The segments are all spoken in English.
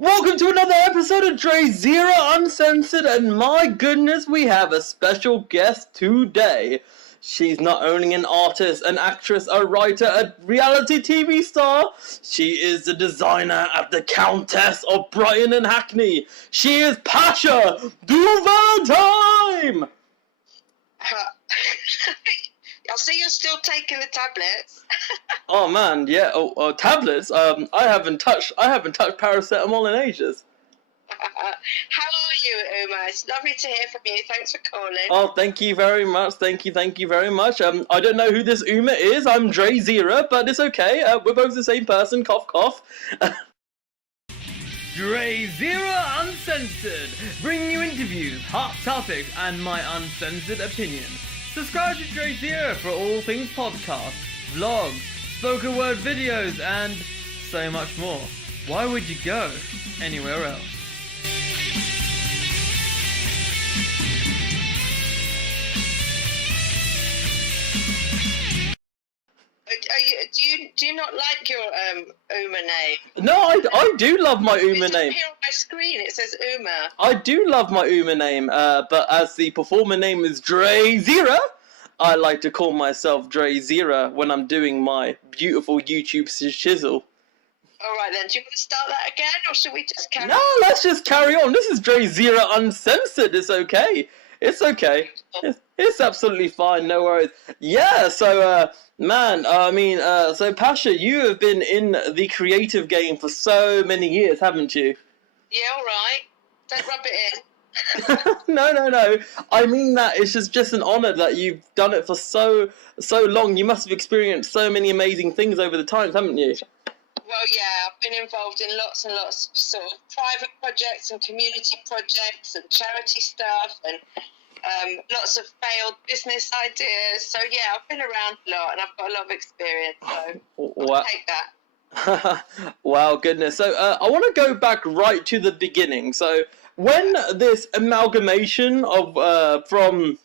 Welcome to another episode of DrayZera Uncensored, and my goodness, we have a special guest today. She's not only an artist, an actress, a writer, a reality TV star, she is the designer at the Countess of Brighton and Hackney. She is Pasha Du Valentine! I see you're still taking the tablets. Oh man, yeah. Tablets. I haven't touched paracetamol in ages. How are you, Uma? It's lovely to hear from you. Thanks for calling. Oh, thank you very much. Thank you very much. I don't know who this Uma is. I'm DrayZera, but it's okay. We're both the same person. Cough, cough. DrayZera Uncensored, bringing you interviews, hot topics, and my uncensored opinion. Subscribe to DrayZera for all things podcasts, vlogs, spoken word videos, and so much more. Why would you go anywhere else? Do you not like your Uma name? No, I do love my Uma It's name. here on my screen. It says Uma. I do love my Uma name, but as the performer name is DrayZera, I like to call myself DrayZera when I'm doing my beautiful YouTube shizzle. Alright then, do you want to start that again, or should we just carry on? No, let's just carry on. This is DrayZera Uncensored. It's okay. It's okay. It's absolutely fine. No worries. Yeah, so, man, so Pasha, you have been in the creative game for so many years, haven't you? Yeah, alright. Don't rub it in. No. I mean that it's just an honour that you've done it for so long. You must have experienced so many amazing things over the times, haven't you? Well, yeah, I've been involved in lots and lots of sort of private projects and community projects and charity stuff and lots of failed business ideas. So, yeah, I've been around a lot and I've got a lot of experience, so I'll take that. Wow, goodness. So, I want to go back right to the beginning. So, when this amalgamation of from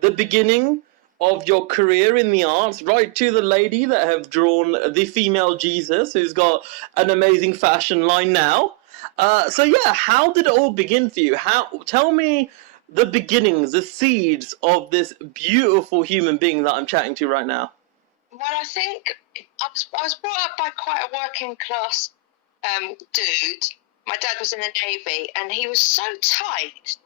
the beginning of your career in the arts, right to the lady that have drawn the female Jesus, who's got an amazing fashion line now. So yeah, how did it all begin for you? Tell me the beginnings, the seeds of this beautiful human being that I'm chatting to right now. Well, I think I was brought up by quite a working class dude. My dad was in the Navy, and he was so tight.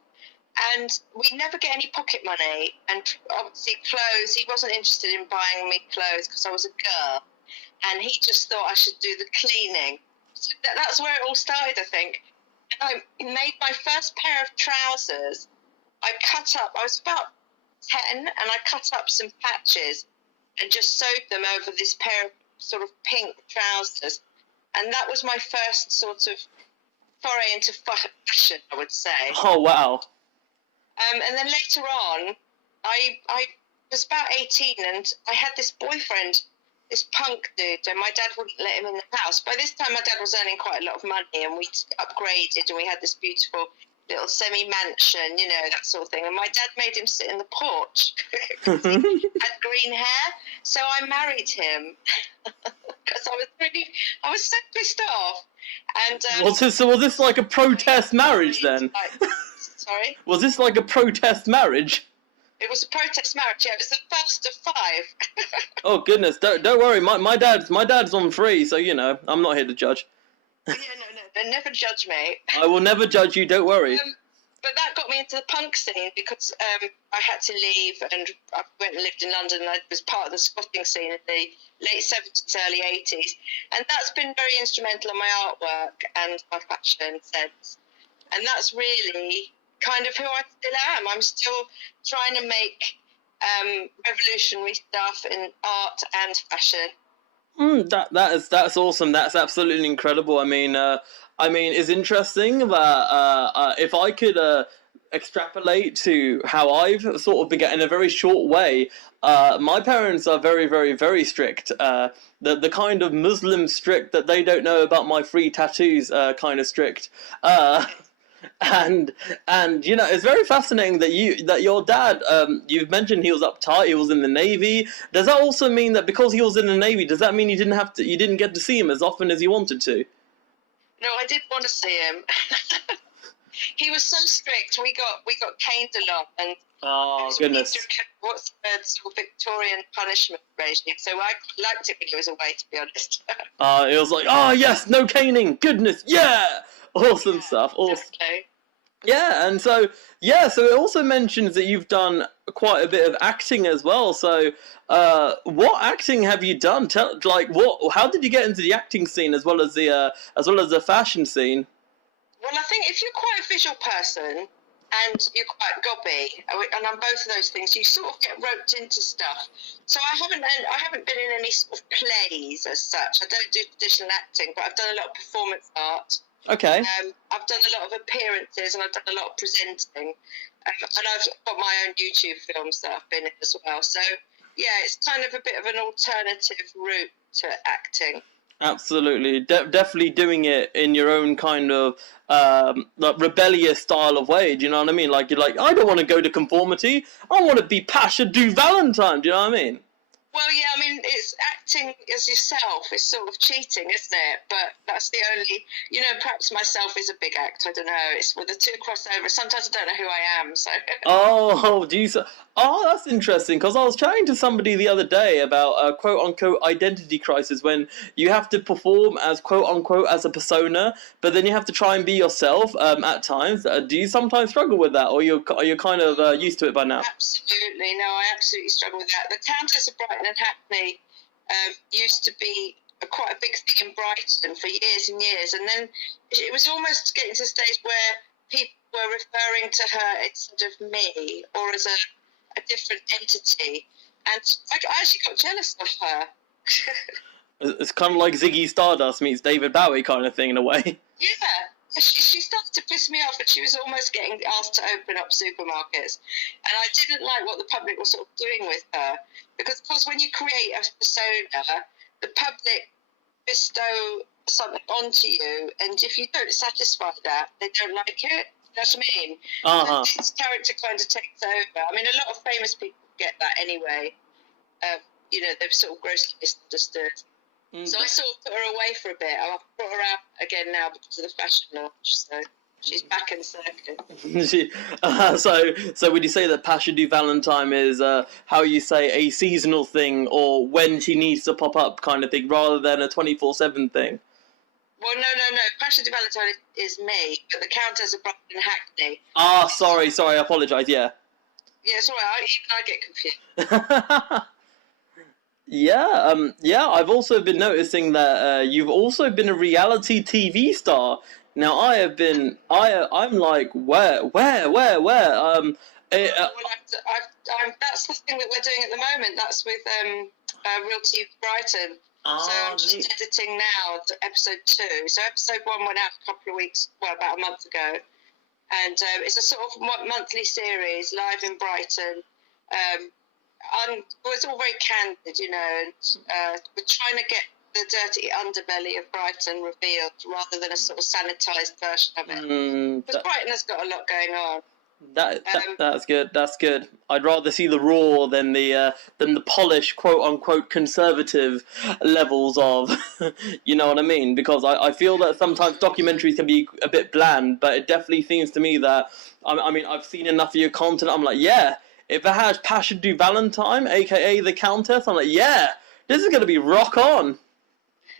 And we never get any pocket money, and obviously clothes, he wasn't interested in buying me clothes because I was a girl, and he just thought I should do the cleaning. So that's where it all started, I think. And I made my first pair of trousers. I was about 10, and I cut up some patches and just sewed them over this pair of sort of pink trousers. And that was my first sort of foray into fashion, I would say. Oh, wow. And then later on, I was about 18 and I had this boyfriend, this punk dude, and my dad wouldn't let him in the house. By this time, my dad was earning quite a lot of money and we'd upgraded and we had this beautiful little semi-mansion, you know, that sort of thing. And my dad made him sit in the porch because he had green hair. So I married him because I was so pissed off. And Was this like a protest marriage then? Sorry? Was this like a protest marriage? It was a protest marriage, yeah. It was the first of 5. Oh goodness, don't worry. My dad's on free, so you know I'm not here to judge. Yeah, no, never judge me. I will never judge you. Don't worry. But that got me into the punk scene because I had to leave, and I went and lived in London. And I was part of the squatting scene in the late 70s, early 80s, and that's been very instrumental in my artwork and my fashion sense. And that's really kind of who I still am. I'm still trying to make revolutionary stuff in art and fashion. That's awesome. That's absolutely incredible. I mean, it's interesting that if I could extrapolate to how I've sort of begun in a very short way, my parents are very, very, very strict. The kind of Muslim strict that they don't know about my free tattoos kind of strict. And you know, it's very fascinating that your dad, you've mentioned he was uptight, he was in the Navy. Does that also mean that because he was in the Navy, does that mean you didn't get to see him as often as you wanted to? No, I did want to see him. He was so strict. We got caned a lot, and Oh, goodness. What's the sort of Victorian punishment regime? So I liked it when he was away, to be honest. It was like, oh, yes, no caning. Goodness, yeah. Awesome stuff. Awesome. Definitely. Yeah, and so it also mentions that you've done quite a bit of acting as well. So, what acting have you done? How did you get into the acting scene as well as the fashion scene? Well, I think if you're quite a visual person and you're quite gobby, and I'm both of those things, you sort of get roped into stuff. So I haven't been in any sort of plays as such. I don't do traditional acting, but I've done a lot of performance art. Okay. I've done a lot of appearances, and I've done a lot of presenting, and I've got my own YouTube films that I've been in as well. So yeah, it's kind of a bit of an alternative route to acting. Absolutely, definitely doing it in your own kind of like rebellious style of way. Do you know what I mean? Like, you're like, I don't want to go to conformity. I want to be Pasha Du Valentine. Do you know what I mean? Well, yeah, I mean, it's acting as yourself is sort of cheating, isn't it? But that's the only, perhaps myself is a big act. I don't know. It's with the two crossover. Sometimes I don't know who I am. So. Oh, do you? Oh, that's interesting. Because I was chatting to somebody the other day about a quote unquote identity crisis, when you have to perform as quote unquote as a persona, but then you have to try and be yourself at times. Do you sometimes struggle with that, or you're kind of used to it by now? Absolutely, no, I absolutely struggle with that. The Countess of Brighton and Hackney used to be quite a big thing in Brighton for years and years, and then it was almost getting to the stage where people were referring to her instead of me, or as a different entity, and I actually got jealous of her. It's kind of like Ziggy Stardust meets David Bowie kind of thing in a way. Yeah. She started to piss me off, and she was almost getting asked to open up supermarkets. And I didn't like what the public was sort of doing with her. Because, of course, when you create a persona, the public bestow something onto you, and if you don't satisfy that, they don't like it. You know what I mean? Uh-huh. So this character kind of takes over. I mean, a lot of famous people get that anyway. They've sort of grossly misunderstood. So I sort of put her away for a bit. I brought her out again now because of the fashion launch. So she's back in circuit. So would you say that Pasha Du Valentine is how you say a seasonal thing, or when she needs to pop up kind of thing, rather than a 24/7 thing? Well, no. Pasha Du Valentine is me, but the Countess of Brighton and Hackney. Sorry, I apologise. Yeah. Yeah, it's alright. I get confused. Yeah, I've also been noticing that you've also been a reality TV star. Now I'm like, where? Well, that's the thing that we're doing at the moment. That's with Real TV Brighton. So I'm just editing now episode 2. So episode 1 went out about a month ago, and it's a sort of monthly series live in Brighton. It's all very candid, and we're trying to get the dirty underbelly of Brighton revealed rather than a sort of sanitised version of it. Because Brighton has got a lot going on. That's good. That's good. I'd rather see the raw than the polished, quote unquote, conservative levels of, you know what I mean? Because I feel that sometimes documentaries can be a bit bland, but it definitely seems to me that I mean, I've seen enough of your content. I'm like, yeah. If it has Pasha Du Valentine, aka the Countess, I'm like, yeah, this is going to be rock on.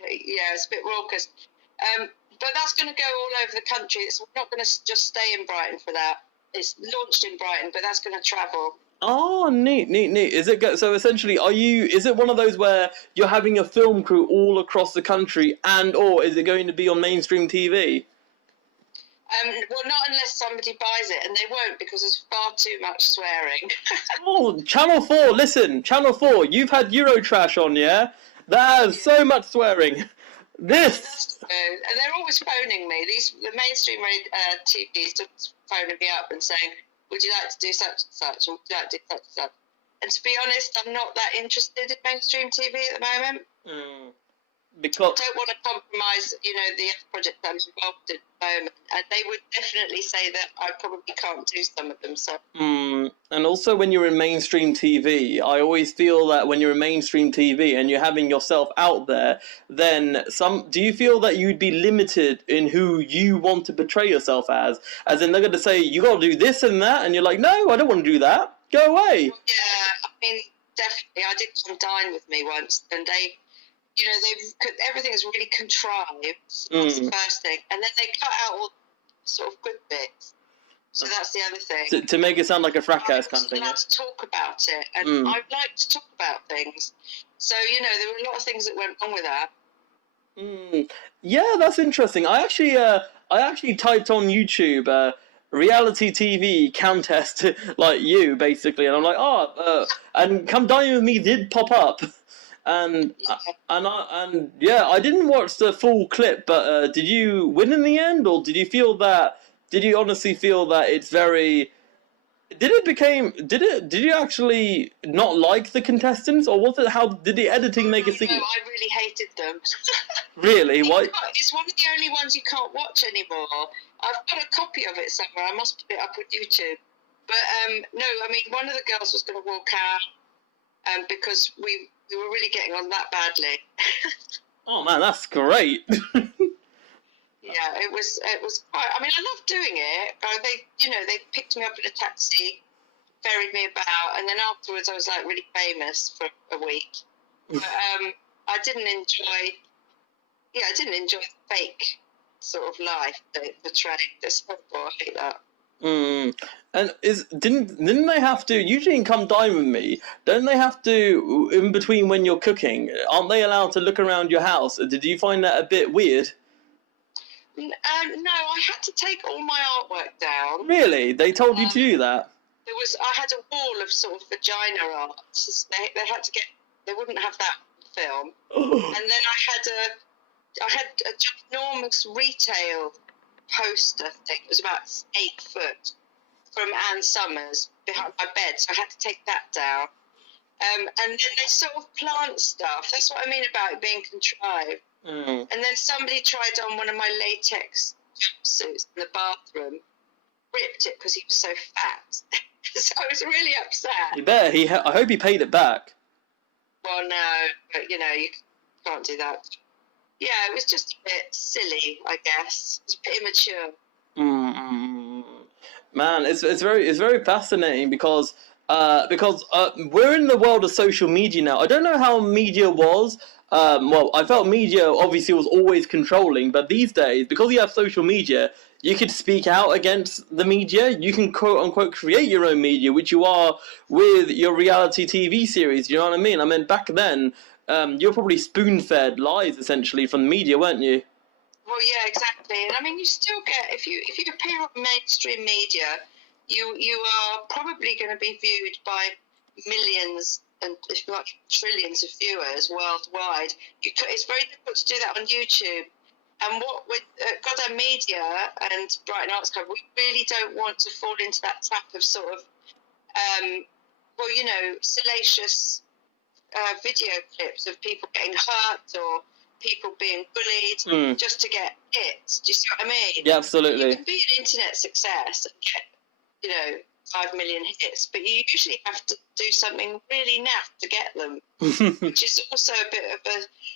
Yeah, it's a bit raucous. But that's going to go all over the country. It's not going to just stay in Brighton for that. It's launched in Brighton, but that's going to travel. Oh, neat. Is it so? Essentially, is it one of those where you're having a film crew all across the country, or is it going to be on mainstream TV? Well, not unless somebody buys it, and they won't, because there's far too much swearing. Oh, Channel 4, listen, Channel 4, you've had Eurotrash on, yeah? There's so much swearing. That's true. And they're always phoning me. The mainstream TVs are phoning me up and saying, would you like to do such and such, or would you like to do such and such? And to be honest, I'm not that interested in mainstream TV at the moment. Because I don't want to compromise, you know, the other project I'm involved in at the moment. And they would definitely say that I probably can't do some of them. So. And also when you're in mainstream TV, I always feel that when you're in mainstream TV and you're having yourself out there, then do you feel that you'd be limited in who you want to portray yourself as? As in, they're going to say, you got to do this and that, and you're like, no, I don't want to do that. Go away. Well, yeah, I mean, definitely. I did Come Dine with Me once, and they, you know, everything's really contrived. That's the first thing. And then they cut out all sort of good bits. So that's the other thing. To make it sound like a fracas kind of thing. I'm allowed to talk about it, and I like to talk about things. So, you know, there were a lot of things that went wrong with that. Yeah, that's interesting. I actually typed on YouTube reality TV COUNTESS like you, basically, and I'm like, and Come Dine With Me did pop up. And I didn't watch the full clip, but did you win in the end, or did you honestly feel that it's very? Did you actually not like the contestants, or was it how did the editing make it seem? No, I really hated them. Really? Why? It's one of the only ones you can't watch anymore. I've got a copy of it somewhere. I must put it up on YouTube. But no, I mean, one of the girls was going to walk out because we were really getting on that badly. Oh man, that's great. Yeah, it was quite. I mean, I loved doing it. They picked me up in a taxi, ferried me about, and then afterwards I was like really famous for a week. But I didn't enjoy the fake sort of life they portrayed. That's horrible. I hate that. And didn't they have to, usually in Come Dine With Me, don't they have to, in between when you're cooking, aren't they allowed to look around your house? Did you find that a bit weird? No, I had to take all my artwork down. Really? They told you to do that? I had a wall of sort of vagina art. They had to they wouldn't have that film. And then I had a ginormous retail poster thing. It was about 8 foot from Anne Summers behind my bed, so I had to take that down. And then they sort of plant stuff. That's what I mean about it being contrived. And then somebody tried on one of my latex jumpsuits in the bathroom, ripped it because he was so fat. So I was really upset. You better. I hope he paid it back. Well, no, but you know, you can't do that. Yeah, it was just a bit silly, I guess. It was a bit immature. Man, it's very fascinating because we're in the world of social media now. I don't know how media was. I felt media obviously was always controlling, but these days, because you have social media, you could speak out against the media. You can quote unquote create your own media, which you are with your reality TV series. You know what I mean? I mean, back then, you're probably spoon-fed lies essentially from the media, weren't you? Well, yeah, exactly. And I mean, you still get if you appear on mainstream media, you are probably going to be viewed by millions and if not trillions of viewers worldwide. It's very difficult to do that on YouTube. And what with Goddamn Media and Brighton Arts Club, we really don't want to fall into that trap of sort of, salacious video clips of people getting hurt or people being bullied just to get hits. Do you see what I mean? Yeah, absolutely. You can be an internet success and get, 5 million hits, but you usually have to do something really naff to get them, which is also a bit of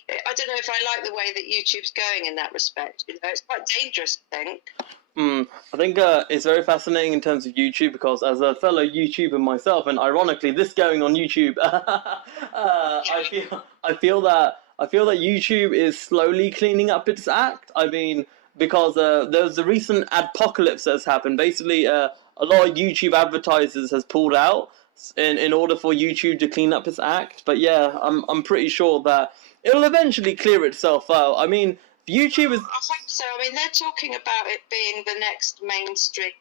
I don't know if I like the way that YouTube's going in that respect. It's quite dangerous, I think. I think it's very fascinating in terms of YouTube because as a fellow YouTuber myself, and ironically, this going on YouTube, I feel that YouTube is slowly cleaning up its act. I mean, because there's a recent adpocalypse that's happened. Basically, a lot of YouTube advertisers has pulled out in order for YouTube to clean up its act. But yeah, I'm pretty sure that it'll eventually clear itself out. I mean, YouTube is... I think so. I mean, they're talking about it being the next mainstream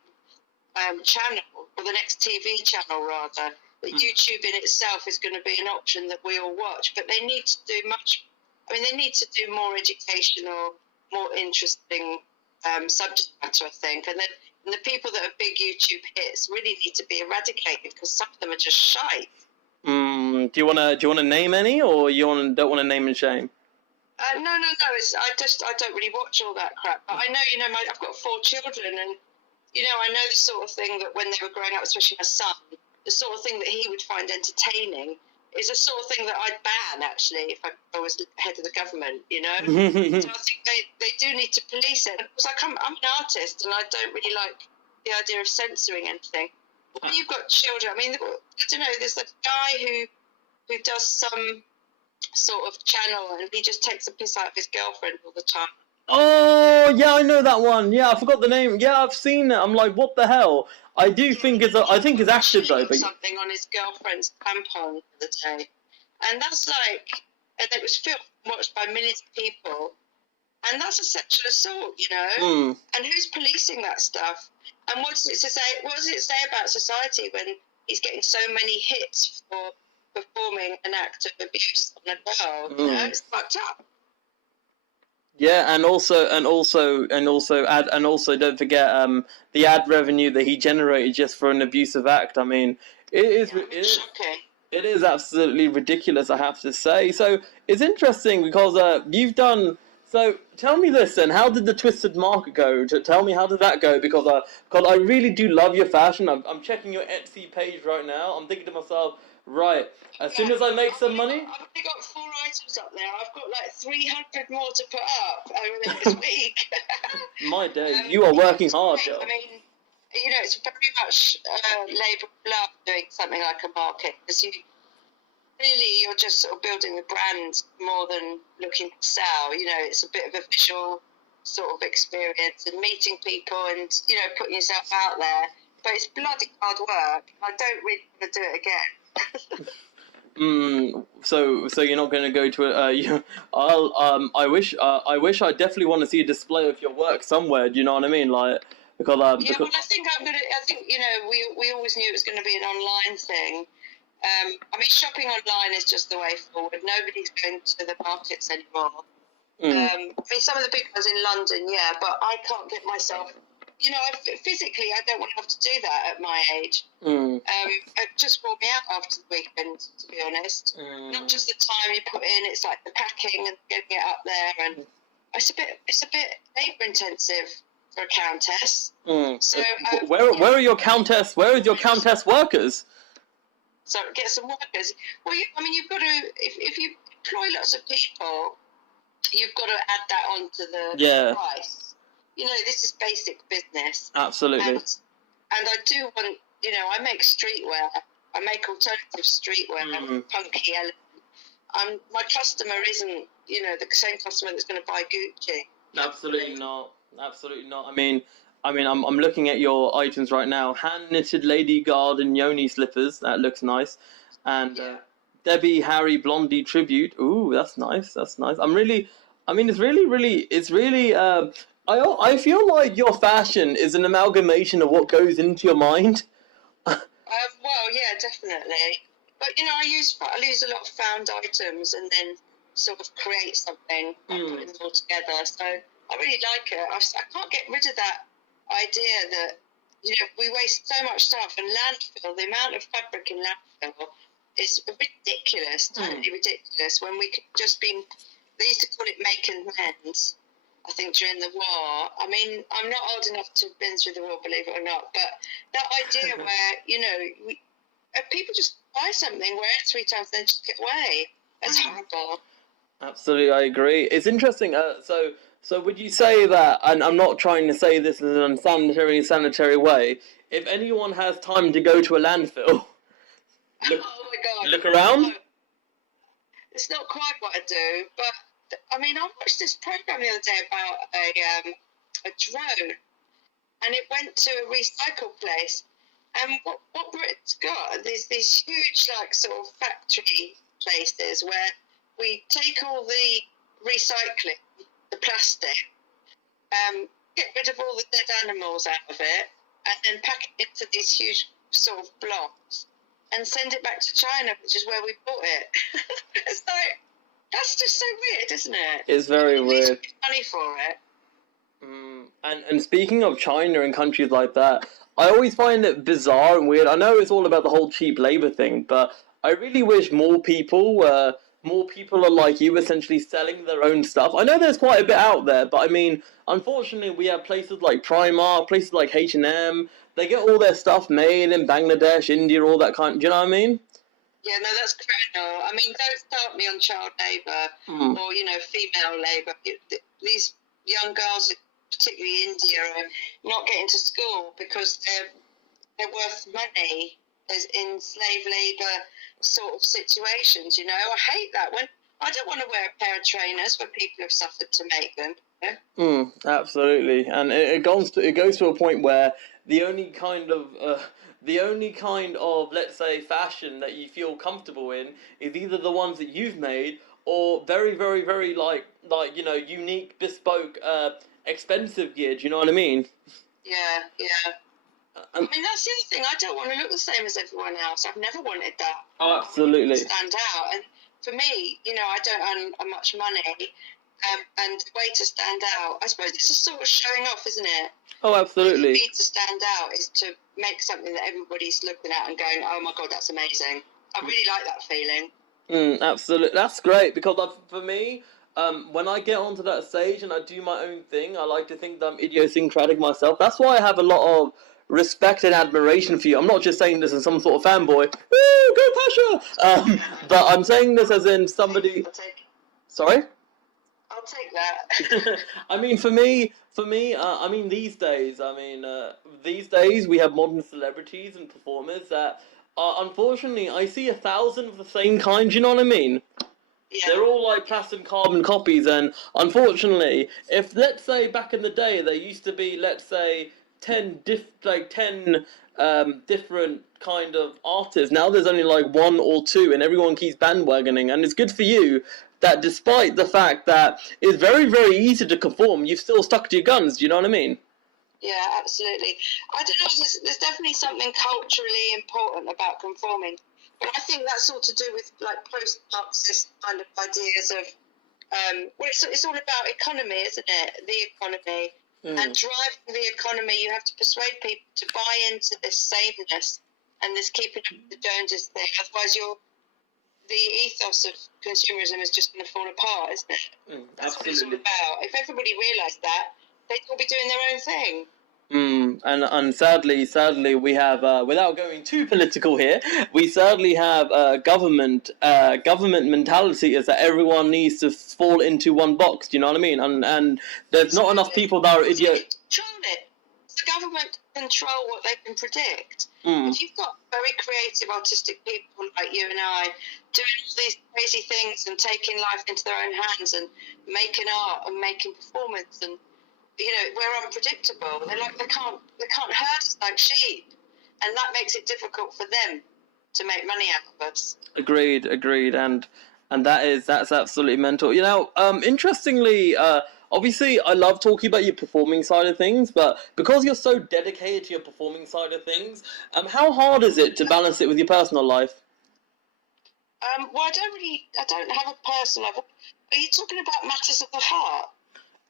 channel, or the next TV channel, rather. That YouTube in itself is going to be an option that we all watch. But they need to do they need to do more educational, more interesting subject matter, I think. And then the people that are big YouTube hits really need to be eradicated because some of them are just shite. Do you wanna name any, or don't want to name and shame? No. I don't really watch all that crap. But I know, I've got 4 children, and I know the sort of thing that when they were growing up, especially my son, the sort of thing that he would find entertaining is the sort of thing that I'd ban, actually, if I was head of the government, So I think they do need to police it. Because I'm an artist, and I don't really like the idea of censoring anything. But when you've got children, I mean, I don't know, there's a guy who does some sort of channel, and he just takes a piss out of his girlfriend all the time. Oh, yeah, I know that one. Yeah, I forgot the name. Yeah, I've seen it. I'm like, what the hell? I think it's acted though. But something on his girlfriend's tampon the other day, and that's like, and it was filmed, watched by millions of people, and that's a sexual assault, And who's policing that stuff? And what does it say? What does it say about society when he's getting so many hits for performing an act of abuse on a girl? It's fucked up. Yeah, and also, don't forget the ad revenue that he generated just for an abusive act. I mean, it is absolutely ridiculous, I have to say. So it's interesting because you've done. So tell me this then, how did the Twisted Market go? Tell me, how did that go? Because I really do love your fashion. I'm checking your Etsy page right now. I'm thinking to myself, right, as soon as I make some money... I've only got 4 items up there. I've got like 300 more to put up over the next week. My day, you are working hard, Joe. I mean, it's very much labour of love doing something like a market, because you're just sort of building the brand more than looking to sell. It's a bit of a visual sort of experience and meeting people and, putting yourself out there. But it's bloody hard work. I don't really want to do it again. So you're not going to go to it? I wish I definitely want to see a display of your work somewhere. Do you know what I mean? Like, because well, I think we always knew it was going to be an online thing. I mean, shopping online is just the way forward. Nobody's going to the markets anymore. I mean, some of the big ones in London, yeah, but I can't get myself. Physically, I don't want to have to do that at my age. It just wore me out after the weekend, to be honest. Not just the time you put in; it's like the packing and getting it up there, and it's a bit labour intensive for a countess. So where are your countess? Where are your countess workers? So get some workers. Well, you've got to if you employ lots of people, you've got to add that onto the price. This is basic business. Absolutely. And I do want, I make streetwear. I make alternative streetwear, punky element. My customer isn't, the same customer that's going to buy Gucci. Absolutely not. Absolutely not. I mean, I'm looking at your items right now. Hand knitted Lady Garden Yoni slippers. That looks nice. And Debbie Harry Blondie tribute. Ooh, that's nice. That's nice. It's really. I feel like your fashion is an amalgamation of what goes into your mind. Well, yeah, definitely. But I use a lot of found items and then sort of create something by putting them all together. So I really like it. I can't get rid of that idea that we waste so much stuff, and landfill. The amount of fabric in landfill is ridiculous, totally ridiculous. When we could just be, they used to call it make and mend. I think during the war. I mean, I'm not old enough to have been through the war, believe it or not, but that idea where, people just buy something, wear it 3 times, then just get away. That's horrible. Absolutely, I agree. It's interesting. So would you say that, and I'm not trying to say this in an sanitary way, if anyone has time to go to a landfill, look around? No, it's not quite what I do, but I mean, I watched this program the other day about a drone, and it went to a recycle place. And what Britain's got, there's these huge, like, sort of factory places where we take all the recycling, the plastic, get rid of all the dead animals out of it, and then pack it into these huge sort of blocks and send it back to China, which is where we bought it. It's like, that's just so weird, isn't it? It's very weird. Money for it. And speaking of China and countries like that, I always find it bizarre and weird. I know it's all about the whole cheap labour thing, but I really wish more people were more people are like you, essentially selling their own stuff. I know there's quite a bit out there, but I mean, unfortunately, we have places like Primark, places like H&M. They get all their stuff made in Bangladesh, India, all that kind. Do you know what I mean? Yeah, no, that's criminal. I mean, don't start me on child labour or, you know, female labour. These young girls, particularly India, are not getting to school because they're worth money as in slave labour sort of situations, you know. I hate that. When I don't want to wear a pair of trainers where people have suffered to make them. Absolutely, and it goes to a point where the only kind of let's say fashion that you feel comfortable in is either the ones that you've made or very very very you know, unique, bespoke, expensive gear. Do you know what I mean? Yeah, yeah. I mean, that's the other thing. I don't want to look the same as everyone else. I've never wanted that. Oh, absolutely. Stand out. And for me, you know, I don't earn much money. And the way to stand out, I suppose it's a sort of showing off, isn't it? Oh, absolutely. The way to stand out is to make something that everybody's looking at and going, oh my God, that's amazing. I really like that feeling. Absolutely. That's great, because for me, when I get onto that stage and I do my own thing, I like to think that I'm idiosyncratic myself. That's why I have a lot of respect and admiration for you. I'm not just saying this as some sort of fanboy. Woo, go Pasha! But I'm saying this as in somebody. Sorry? I'll take that. I mean, for me, I mean, these days, we have modern celebrities and performers that, unfortunately, I see 1,000 of the same kind. You know what I mean? Yeah. They're all like plastic carbon copies, and unfortunately, if, let's say, back in the day, there used to be, let's say, 10 different kind of artists. Now there's only like 1 or 2, and everyone keeps bandwagoning. And it's good for you that, despite the fact that it's very, very easy to conform, you've still stuck to your guns. Do you know what I mean? Yeah, absolutely. I don't know, there's definitely something culturally important about conforming. But I think that's all to do with like post-Marxist kind of ideas of, well, it's all about economy, isn't it? The economy. And driving the economy, you have to persuade people to buy into this sameness and this keeping up with the Joneses thing. Otherwise, the ethos of consumerism is just going to fall apart, isn't it? That's what it's all about. If everybody realised that, they'd all be doing their own thing. And sadly, we have, without going too political here, we sadly have government mentality is that everyone needs to fall into one box. Do you know what I mean? And there's not enough people that are idiots. Control it. The government control what they can predict. If you've got very creative, artistic people like you and I doing all these crazy things and taking life into their own hands and making art and making performance, and you know, we're unpredictable. They can't herd us like sheep, and that makes it difficult for them to make money out of us. Agreed, and that's absolutely mental. You know, interestingly, obviously, I love talking about your performing side of things, but because you're so dedicated to your performing side of things, how hard is it to balance it with your personal life? Well, I don't have a personal life. Are you talking about matters of the heart?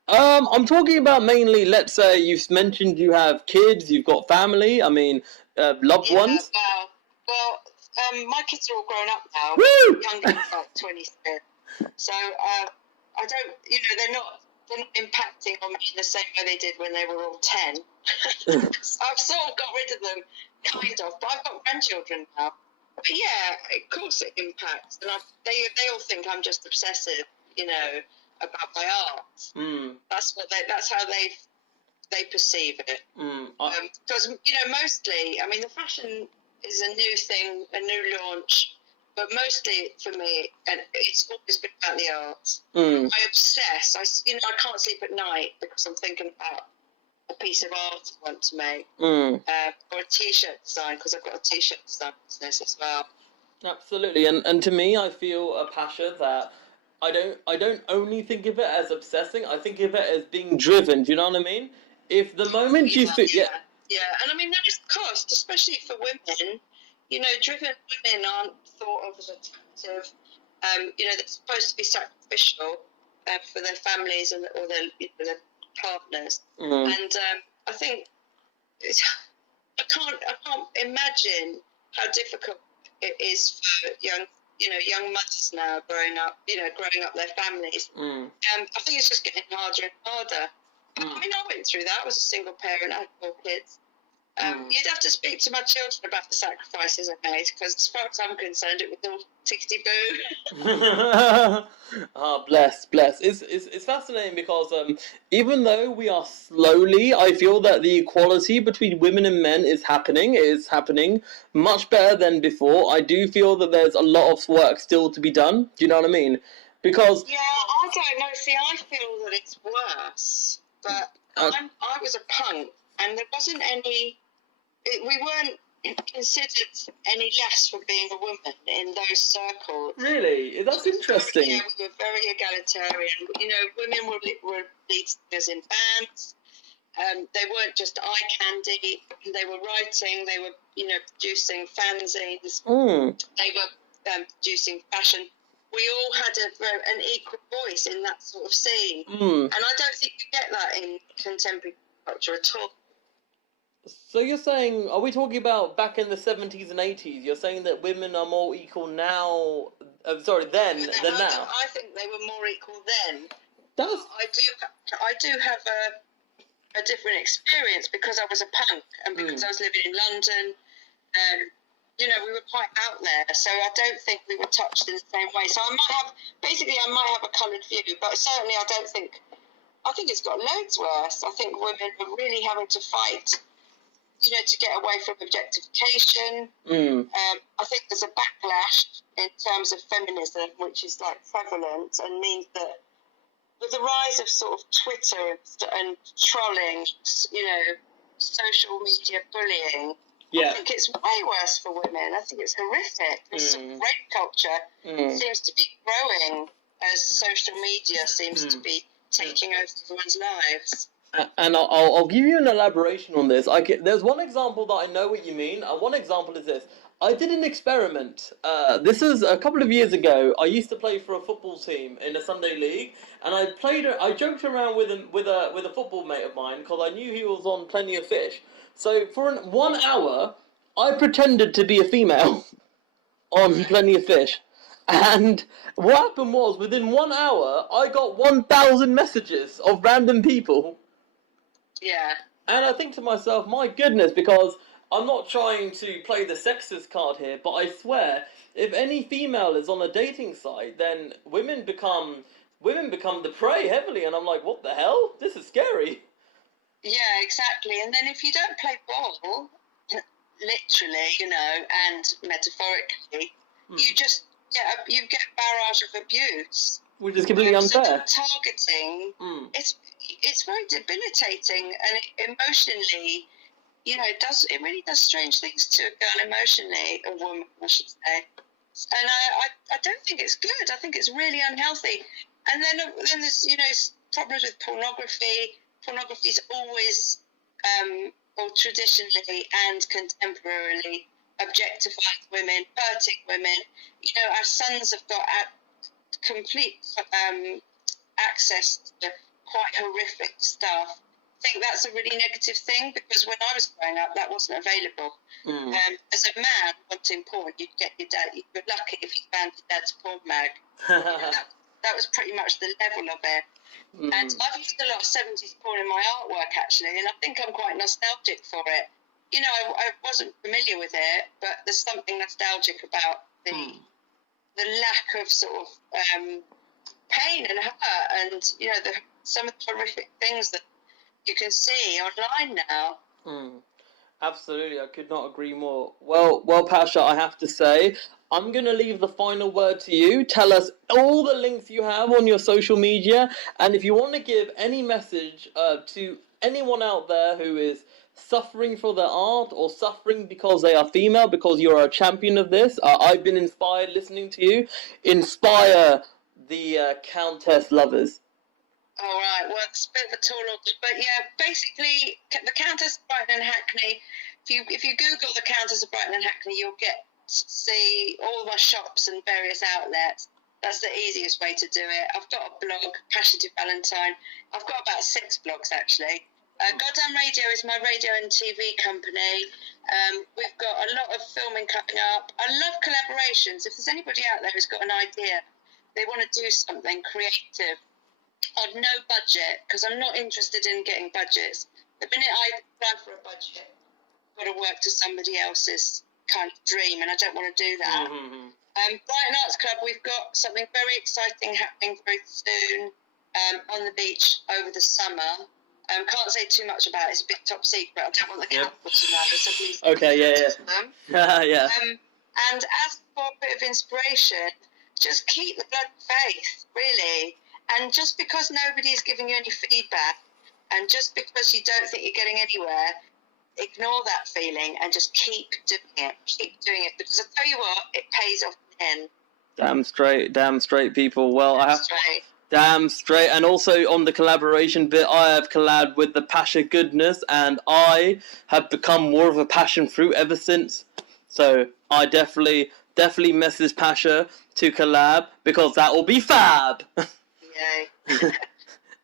I'm talking about mainly, let's say, you've mentioned you have kids, you've got family, I mean, loved ones. Well, my kids are all grown up now. Woo! Younger, like 26. So, I don't, you know, they're not impacting on me the same way they did when they were all 10. So I've sort of got rid of them, kind of, but I've got grandchildren now. But yeah, of course it impacts. And they all think I'm just obsessive, you know, about my art. That's how they perceive it. Because you know, mostly, I mean, the fashion is a new thing, a new launch, but mostly for me, and it's always been about the art. I obsess. I can't sleep at night because I'm thinking about a piece of art I want to make, or a T-shirt design, because I've got a T-shirt design business as well. Absolutely, and to me, I feel a passion that I don't only think of it as obsessing. I think of it as being driven. Do you know what I mean? If the moment you feel, yeah, and I mean there is cost, especially for women. You know, driven women aren't thought of as attractive. You know, they're supposed to be sacrificial for their families or their partners. And I think I can't imagine how difficult it is for young young mothers now growing up their families. I think it's just getting harder and harder. I mean, I went through that. I was a single parent. I had 4 kids. You'd have to speak to my children about the sacrifices I made, because as far as I'm concerned, it was all tickety-boo. Bless. It's fascinating because even though we are slowly, I feel that the equality between women and men is happening. It is happening much better than before. I do feel that there's a lot of work still to be done. Do you know what I mean? Because I don't know. See, I feel that it's worse. But I was a punk, and there wasn't any. We weren't considered any less for being a woman in those circles. Really? That's interesting. Yeah, we were very egalitarian. Women were lead singers in bands. They weren't just eye candy. They were writing. They were, producing fanzines. They were producing fashion. We all had an equal voice in that sort of scene. And I don't think you get that in contemporary culture at all. So you're saying, are we talking about back in the 70s and 80s? You're saying that women are more equal now, then than now? I think they were more equal then. I do have a different experience because I was a punk and because I was living in London. We were quite out there, so I don't think we were touched in the same way. So I might have a coloured view, but certainly I think it's got loads worse. I think women are really having to fight to get away from objectification. I think there's a backlash in terms of feminism, which is prevalent and means that with the rise of sort of Twitter and trolling, social media bullying, I think it's way worse for women. I think it's horrific. This rape culture seems to be growing as social media seems to be taking over everyone's lives. And I'll give you an elaboration on this. There's one example that I know what you mean. One example is this. I did an experiment. This is a couple of years ago. I used to play for a football team in a Sunday league, and I joked around with a football mate of mine because I knew he was on Plenty of Fish. So for 1 hour, I pretended to be a female on Plenty of Fish. And what happened was, within 1 hour, I got 1,000 messages of random people. Yeah. And I think to myself, my goodness, because I'm not trying to play the sexist card here, but I swear, if any female is on a dating site, then women become the prey heavily, and I'm like, what the hell? This is scary. Yeah, exactly. And then if you don't play ball, literally, and metaphorically, you just get a barrage of abuse. Which is completely unfair. Sort of targeting, it's very debilitating, and emotionally, it really does strange things to a girl emotionally, a woman, I should say. And I don't think it's good. I think it's really unhealthy. And then there's problems with pornography. Pornography's always, or traditionally and contemporarily, objectifying women, hurting women. Our sons have got complete access to quite horrific stuff. I think that's a really negative thing because when I was growing up, that wasn't available. As a man wanting porn, you'd get your dad. You were lucky if you found your dad's porn mag. That was pretty much the level of it. And I've used a lot of 70s porn in my artwork actually, and I think I'm quite nostalgic for it. I wasn't familiar with it, but there's something nostalgic about the lack of sort of pain and hurt, and some of the horrific things that you can see online now. Absolutely, I could not agree more. Well, Pasha, I have to say, I'm going to leave the final word to you. Tell us all the links you have on your social media, and if you want to give any message to anyone out there who is suffering for their art or suffering because they are female, because you're a champion of this, I've been inspired listening to you. Inspire the Countess lovers. All right, well, it's a bit of a tall order, but yeah, basically, the Countess of Brighton and Hackney, if you Google the Countess of Brighton and Hackney, you'll see all my shops and various outlets. That's the easiest way to do it. I've got a blog, Pasha Du Valentine. I've got about 6 blogs, actually. Goddamn Radio is my radio and TV company. We've got a lot of filming coming up. I love collaborations. If there's anybody out there who's got an idea, they want to do something creative on no budget, because I'm not interested in getting budgets. The minute I apply for a budget, I've got to work to somebody else's kind of dream, and I don't want to do that. Brighton Arts Club, we've got something very exciting happening very soon on the beach over the summer. Can't say too much about it. It's a big top secret. I don't want the council to know, so please. Okay, yeah. Yeah. And as for a bit of inspiration, just keep the blood faith, really. And just because nobody is giving you any feedback, and just because you don't think you're getting anywhere, ignore that feeling and just keep doing it. Keep doing it, because I tell you what, it pays off in the end. Damn straight, people. Well, Straight. Damn straight. And also on the collaboration bit, I have collabed with the Pasha Goodness, and I have become more of a passion fruit ever since. So I definitely message Pasha to collab, because that will be fab. Yay.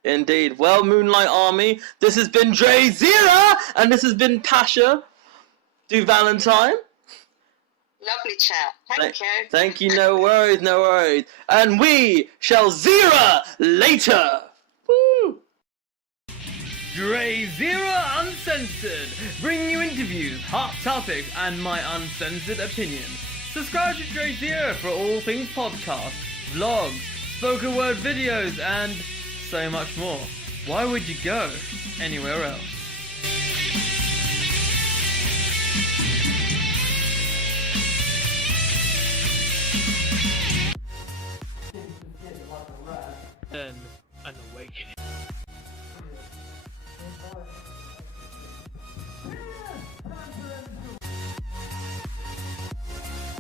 Indeed. Well, Moonlight Army, this has been DrayZera, and this has been Pasha Du Valentine. Lovely chat. Thank you. Thank you. No worries. And we shall Zera later. Woo! DrayZera Uncensored, bringing you interviews, hot topics, and my uncensored opinion. Subscribe to DrayZera for all things podcasts, vlogs, spoken word videos, and so much more. Why would you go anywhere else? Then an awakening.